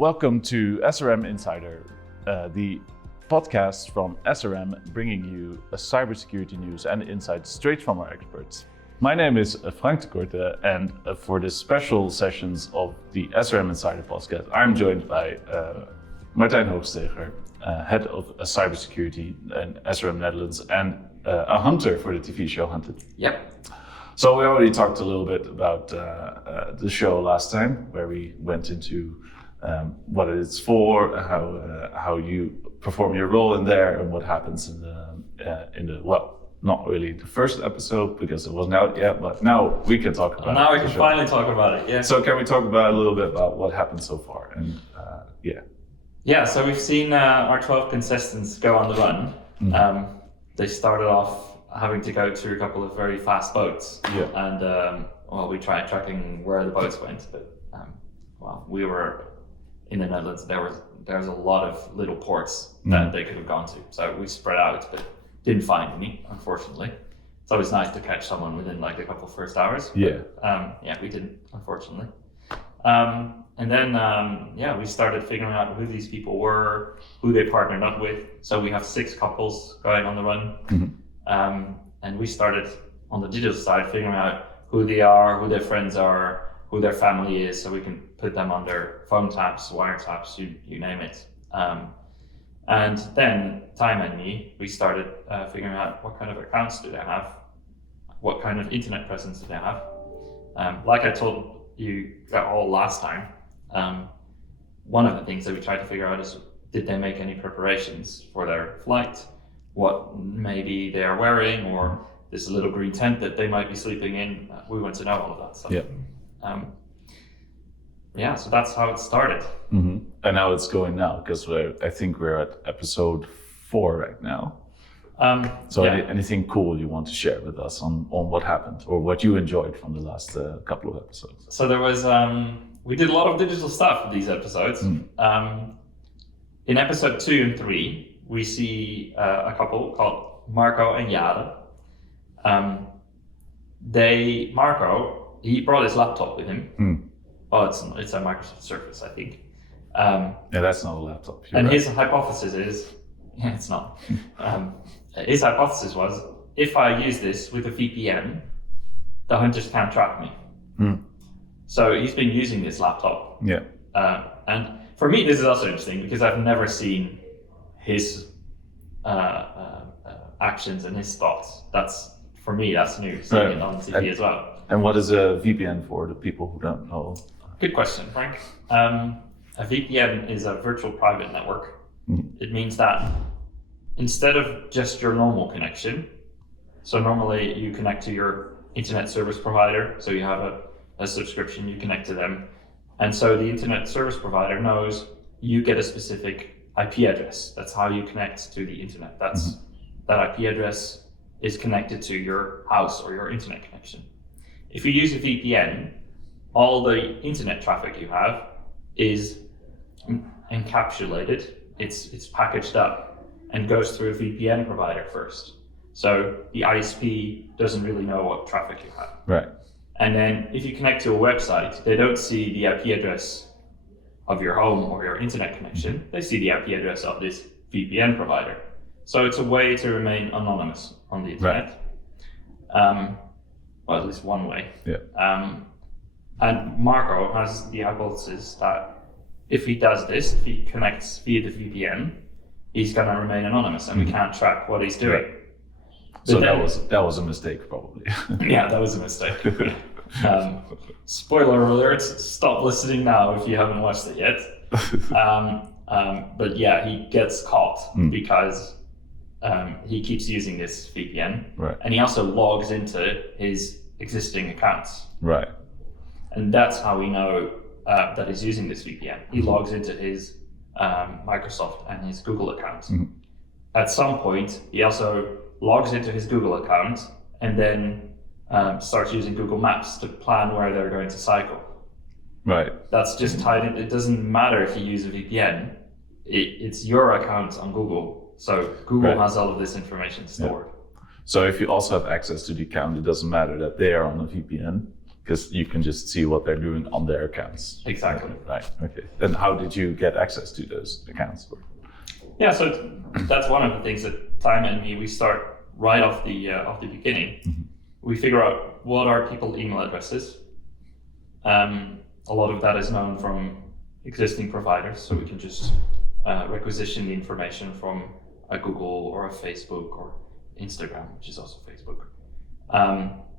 Welcome to SRM Insider, the podcast from SRM bringing you cybersecurity news and insights straight from our experts. My name is Frank de Korte, and for the special sessions of the SRM Insider podcast, I'm joined by Martijn Hoogsteger, head of cybersecurity in SRM Netherlands and a hunter for the TV show Hunted. Yep. So we already talked a little bit about the show last time, where we went into what it's for, how you perform your role in there, and what happens in the well, not really the first episode because it wasn't out yet, but now we can talk about it. Now we can finally talk about it. Yeah. So can we talk about a little bit about what happened so far? And Yeah. So we've seen our 12 contestants go on the run. Mm-hmm. They started off having to go through a couple of very fast boats. Yeah. And we tried tracking where the boats went, but we were in the Netherlands. There was a lot of little ports that they could have gone to, so we spread out, but didn't find any, unfortunately. It's always nice to catch someone within like a couple of first hours. Yeah. But, we didn't, unfortunately. And then we started figuring out who these people were, who they partnered up with. So we have 6 couples going on the run. Mm-hmm. And we started on the digital side figuring out who they are, who their friends are, who their family is, so we can put them on their phone taps, wiretaps, you name it. And then, Time and me, we started figuring out what kind of accounts do they have, what kind of internet presence do they have. Like I told you all last time, one of the things that we tried to figure out is, did they make any preparations for their flight? What maybe they are wearing, or this little green tent that they might be sleeping in. We want to know all of that stuff. Yeah. So that's how it started. Mm-hmm. And how it's going now, because I think we're at episode 4 right now. Anything cool you want to share with us on what happened or what you enjoyed from the last couple of episodes? So there was, we did a lot of digital stuff with these episodes. In episode 2 and 3, we see a couple called Marco and Jade. Marco, he brought his laptop with him. Oh, it's a Microsoft Surface, I think. That's not a laptop. His hypothesis is, it's not. His hypothesis was, if I use this with a VPN, the hunters can't track me. So he's been using this laptop. Yeah. And for me, this is also interesting because I've never seen his actions and his thoughts. For me, that's new, seeing it on TV as well. And what is a VPN for the people who don't know? Good question, Frank. A VPN is a virtual private network. It means that instead of just your normal connection, so normally you connect to your internet service provider, so you have a subscription, you connect to them. And so the internet service provider knows you get a specific IP address. That's how you connect to the internet. That IP address is connected to your house or your internet connection. If you use a VPN, all the internet traffic you have is encapsulated, it's packaged up and goes through a VPN provider first. So the ISP doesn't really know what traffic you have. Right. And then if you connect to a website, they don't see the IP address of your home or your internet connection, they see the IP address of this VPN provider. So it's a way to remain anonymous on the internet. Right. Well, at least one way. Yeah. And Marco has the hypothesis that if he does this, if he connects via the VPN, he's going to remain anonymous and we can't track what he's doing. Right. So that was a mistake, probably. Yeah, that was a mistake. Spoiler alert, stop listening now if you haven't watched it yet. But yeah, he gets caught because he keeps using this VPN. Right. And he also logs into his existing accounts. Right. And that's how we know that he's using this VPN. He logs into his Microsoft and his Google accounts. At some point, he also logs into his Google account and then starts using Google Maps to plan where they're going to cycle. Right. That's just tied in. It doesn't matter if you use a VPN. It's your account on Google. So Google has all of this information stored. Yeah. So if you also have access to the account, it doesn't matter that they are on a VPN. because you can just see what they're doing on their accounts. Exactly. Right. Okay. And how did you get access to those accounts? Yeah, so that's one of the things that Time and me, we start right off the beginning. Mm-hmm. We figure out what are people's email addresses. A lot of that is known from existing providers, so we can just requisition the information from a Google or a Facebook or Instagram, which is also Facebook.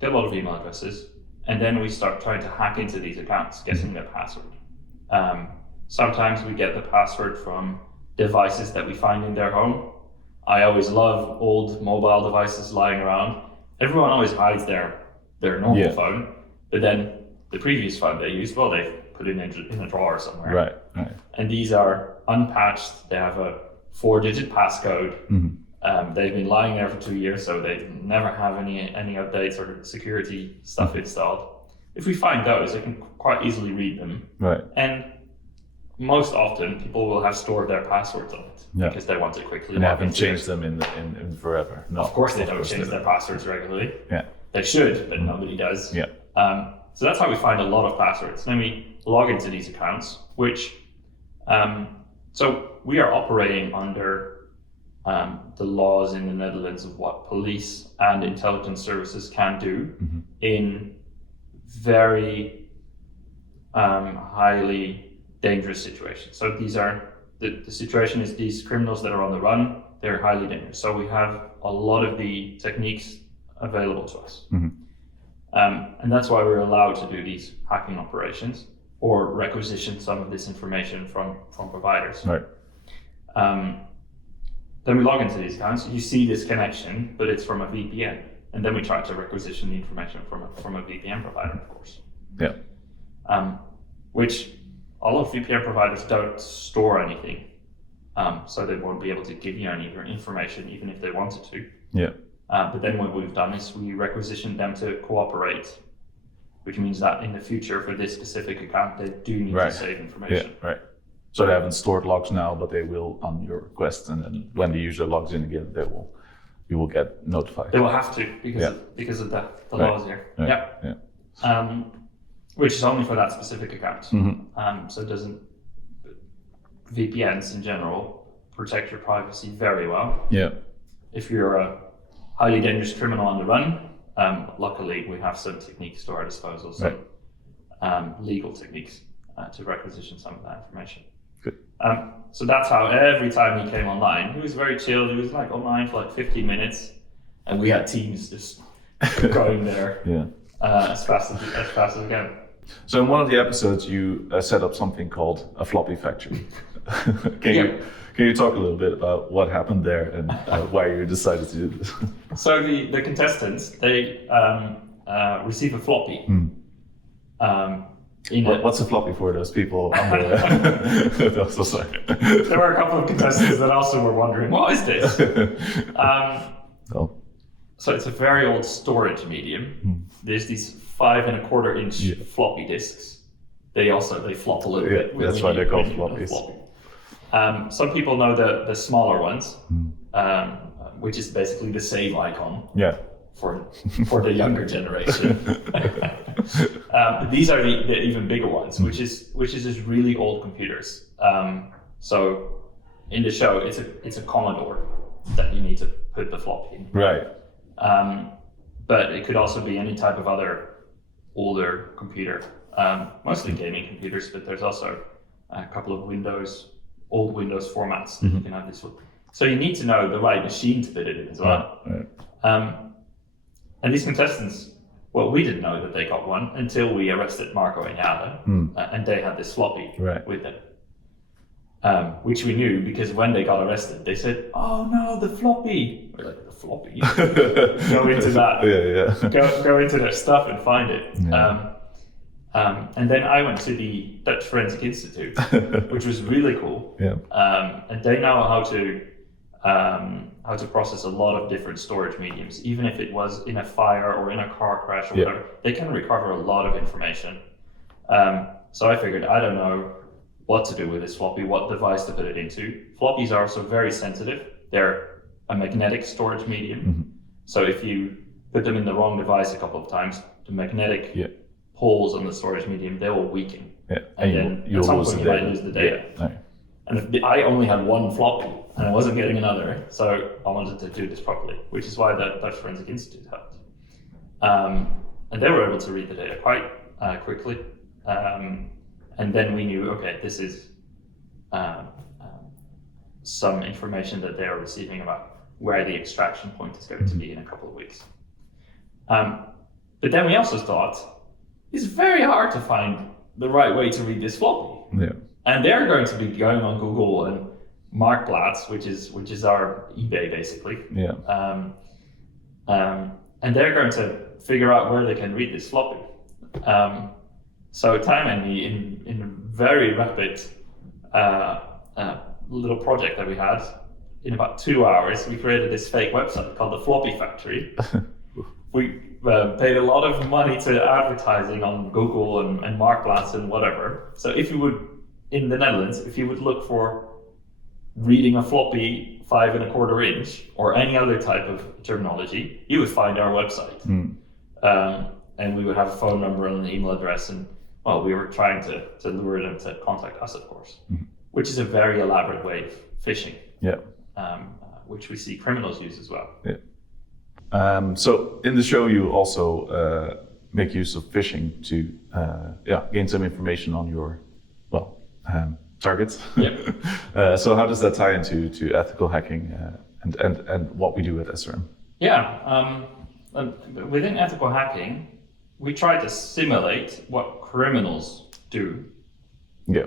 Get a lot of email addresses, and then we start trying to hack into these accounts, guessing their password. Sometimes we get the password from devices that we find in their home. I always love old mobile devices lying around. Everyone always hides their normal phone, but then the previous phone they used, well, they put it in a drawer somewhere. Right. And these are unpatched. They have a 4-digit passcode. Mm-hmm. They've been lying there for 2 years, so they never have any updates or security stuff installed. If we find those, I can quite easily read them. Right. And most often, people will have stored their passwords on it because they want to quickly. And haven't changed them in forever. No, of course, they don't change their passwords regularly. Yeah. They should, but nobody does. Yeah. So that's how we find a lot of passwords. Then we log into these accounts, which, so we are operating under the laws in the Netherlands of what police and intelligence services can do in very highly dangerous situations. So these are, the situation is these criminals that are on the run, they're highly dangerous. So we have a lot of the techniques available to us. And that's why we're allowed to do these hacking operations or requisition some of this information from providers. Right. Then we log into these accounts. You see this connection, but it's from a VPN. And then we try to requisition the information from a VPN provider, of course. Yeah. Which a lot of VPN providers don't store anything. So they won't be able to give you any information even if they wanted to. Yeah. But then what we've done is we requisitioned them to cooperate, which means that in the future for this specific account, they do need to save information. Yeah, right. So they haven't stored logs now, but they will on your request, and then when the user logs in again, you will get notified. They will have to because of the laws here. Right. Yeah. Which is only for that specific account. So it doesn't. VPNs in general protect your privacy very well. Yeah. If you're a highly dangerous criminal on the run, luckily we have some techniques to our disposal, some legal techniques to requisition some of that information. Good. So that's how every time he came online, he was very chilled. He was like online for like 15 minutes, and we had teams just going there as fast as we can. So in one of the episodes, you set up something called a Floppy Factory. Can you talk a little bit about what happened there and why you decided to do this? So the contestants, they receive a floppy. What's a floppy for those people? So sorry. There were a couple of contestants that also were wondering, what is this? So it's a very old storage medium. There's these 5¼ inch floppy disks. They flop a little bit. That's why they're called floppies. Some people know the smaller ones, which is basically the save icon. Yeah. For the younger generation. These are the even bigger ones, which is just really old computers. So in the show, it's a Commodore that you need to put the floppy in. Right. But it could also be any type of other older computer, mostly gaming computers, but there's also a couple of old Windows formats that you can have this with. So you need to know the right machine to put it in as well. Right. And these contestants, well, we didn't know that they got one until we arrested Marco and Jade, and they had this floppy with them. Which we knew because when they got arrested, they said, "Oh no, the floppy!" We're like, "The floppy?" Go into that. Go into their stuff and find it. Yeah. And then I went to the Dutch Forensic Institute, which was really cool. Yeah. And they know how to process a lot of different storage mediums, even if it was in a fire or in a car crash or whatever. They can recover a lot of information. So I figured, I don't know what to do with this floppy, what device to put it into. Floppies are also very sensitive. They're a magnetic storage medium. So if you put them in the wrong device a couple of times, the magnetic holes on the storage medium, they will weaken. Yeah. And then at some point you might lose the data. Yeah. Right. And I only had one floppy and I wasn't getting another, so I wanted to do this properly, which is why the Dutch Forensic Institute helped. And they were able to read the data quite quickly. And then we knew, okay, this is some information that they are receiving about where the extraction point is going to be in a couple of weeks. But then we also thought, it's very hard to find the right way to read this floppy. Yeah. And they're going to be going on Google and Marktplaats, which is our eBay basically. Yeah. And they're going to figure out where they can read this floppy. So Time and me, in a very rapid little project that we had, in about 2 hours, we created this fake website called the Floppy Factory. We paid a lot of money to advertising on Google and Marktplaats and whatever. So if you would, in the Netherlands, if you would look for reading a floppy 5 1/4 inch or any other type of terminology, you would find our website. And we would have a phone number and an email address, and well, we were trying to lure them to contact us, of course, which is a very elaborate way of phishing. Yeah. Which we see criminals use as well. Yeah. So in the show, you also make use of phishing to gain some information on your targets. Yep. So how does that tie into ethical hacking and what we do at SRM? Yeah. Within ethical hacking, we try to simulate what criminals do. Yeah.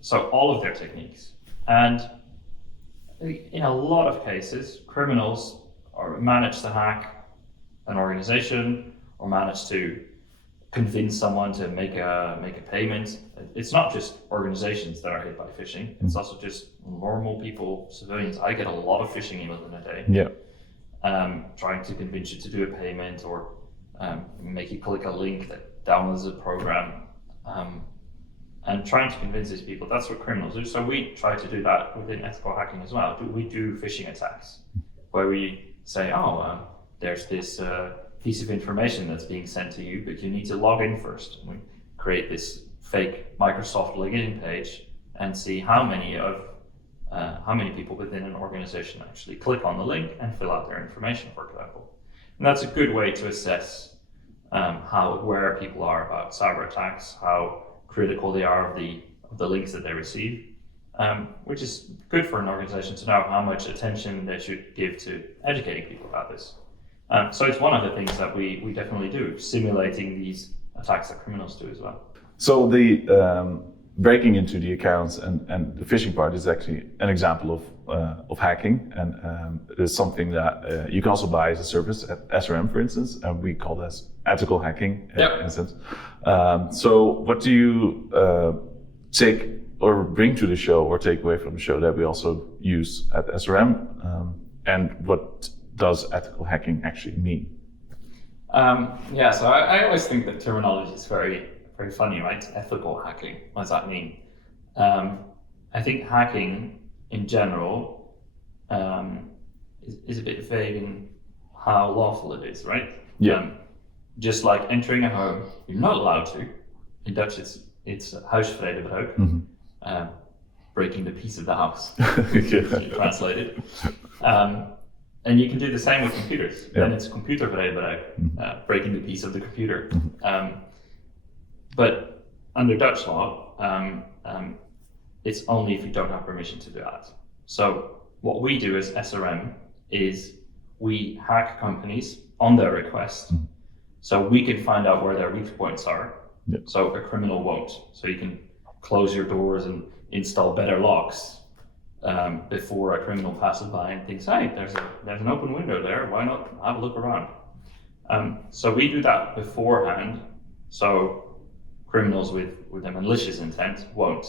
So all of their techniques. And in a lot of cases, criminals manage to hack an organization or manage to convince someone to make a payment. It's not just organizations that are hit by phishing. It's also just normal people, civilians. I get a lot of phishing emails in a day. Yeah. Trying to convince you to do a payment or make you click a link that downloads a program. And trying to convince these people, that's what criminals do. So we try to do that within ethical hacking as well. We do phishing attacks where we say, there's this piece of information that's being sent to you, but you need to log in first. And we create this fake Microsoft login page and see how many people within an organization actually click on the link and fill out their information, for example. And that's a good way to assess where people are about cyber attacks, how critical they are of the links that they receive, which is good for an organization to know how much attention they should give to educating people about this. So it's one of the things that we definitely do, simulating these attacks that criminals do as well. So the breaking into the accounts and the phishing part is actually an example of hacking, and it is something that you can also buy as a service at SRM, for instance, and we call this ethical hacking. Yep. In a sense. So what do you take or bring to the show or take away from the show that we also use at SRM, and what does ethical hacking actually mean? So I always think that terminology is very, very funny, right? Ethical hacking, what does that mean? I think hacking in general is a bit vague in how lawful it is, right? Yeah. Just like entering a home, you're not allowed to. In Dutch, it's huisvredebreuk, breaking the peace of the house, translated. And you can do the same with computers. Yeah. Then it's computervredebreuk, breaking the peace of the computer. But under Dutch law, it's only if you don't have permission to do that. So what we do as SRM is we hack companies on their request, so we can find out where their weak points are. Yeah. So a criminal won't. So you can close your doors and install better locks before a criminal passes by and thinks, hey, there's an open window there, why not have a look around? So we do that beforehand, so criminals with a malicious intent won't.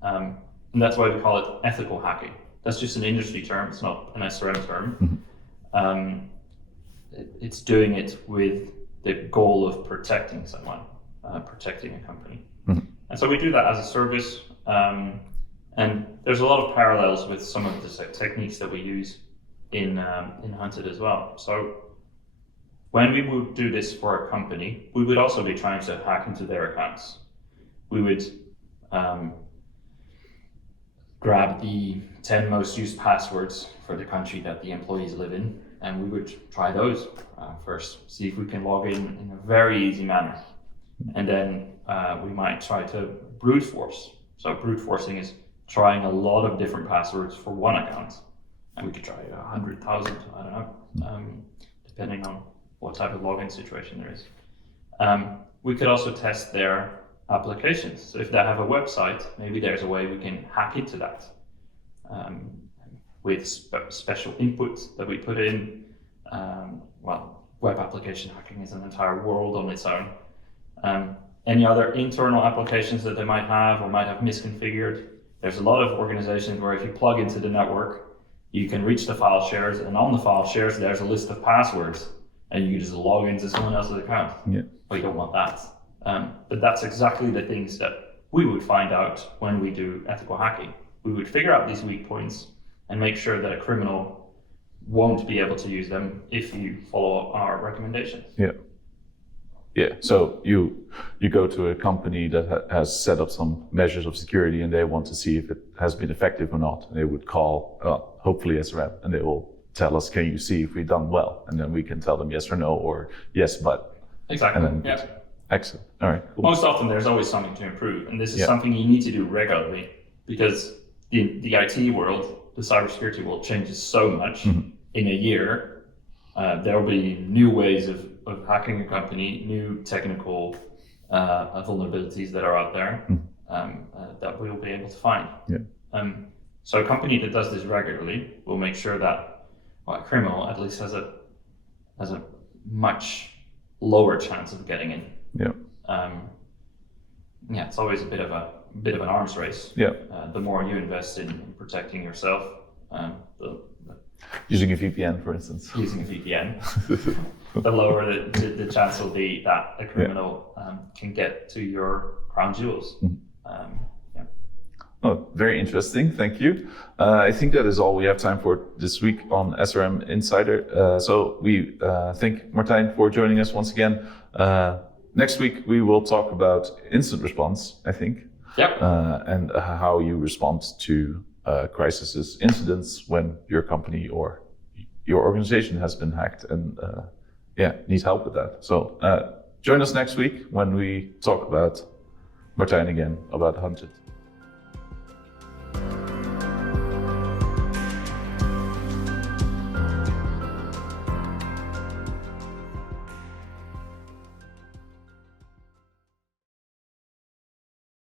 And that's why we call it ethical hacking. That's just an industry term, it's not an SRM term. It's doing it with the goal of protecting someone, protecting a company. And so we do that as a service. And there's a lot of parallels with some of the techniques that we use in Hunted as well. So when we would do this for a company, we would also be trying to hack into their accounts. We would grab the 10 most used passwords for the country that the employees live in, and we would try those first, see if we can log in a very easy manner. And then we might try to brute force. So brute forcing is trying a lot of different passwords for one account. And we could try 100,000, I don't know, depending on what type of login situation there is. We could also test their applications. So if they have a website, maybe there's a way we can hack into that with special inputs that we put in. Well, web application hacking is an entire world on its own. Any other internal applications that they might have or might have misconfigured. There's a lot of organizations where if you plug into the network, you can reach the file shares, and on the file shares, there's a list of passwords, and you can just log into someone else's account. Yeah. But you don't want that. But that's exactly the things that we would find out when we do ethical hacking. We would figure out these weak points and make sure that a criminal won't be able to use them if you follow our recommendations. Yeah. Yeah, so you go to a company that has set up some measures of security, and they want to see if it has been effective or not. And they would call, hopefully SRM, and they will tell us, can you see if we've done well? And then we can tell them yes or no, or yes, but. Exactly, and then, yeah. Excellent, all right. Cool. Most often there's always something to improve, and this is something you need to do regularly, because the IT world, the cybersecurity world changes so much. In a year. There will be new ways of hacking a company, new technical vulnerabilities that are out there that we'll be able to find. Yeah. So a company that does this regularly will make sure that a criminal at least has a much lower chance of getting in. Yeah. It's always a bit of an arms race. Yeah. The more you invest in protecting yourself, using a VPN, for instance. Using a VPN, the lower the chance will be that a criminal can get to your crown jewels. Oh, very interesting. Thank you. I think that is all we have time for this week on SRM Insider. So we thank Martijn for joining us once again. Next week we will talk about incident response, I think. Yep. And how you respond to crises, incidents when your company or your organization has been hacked and needs help with that. So join us next week when we talk about Martijn again about Hunted.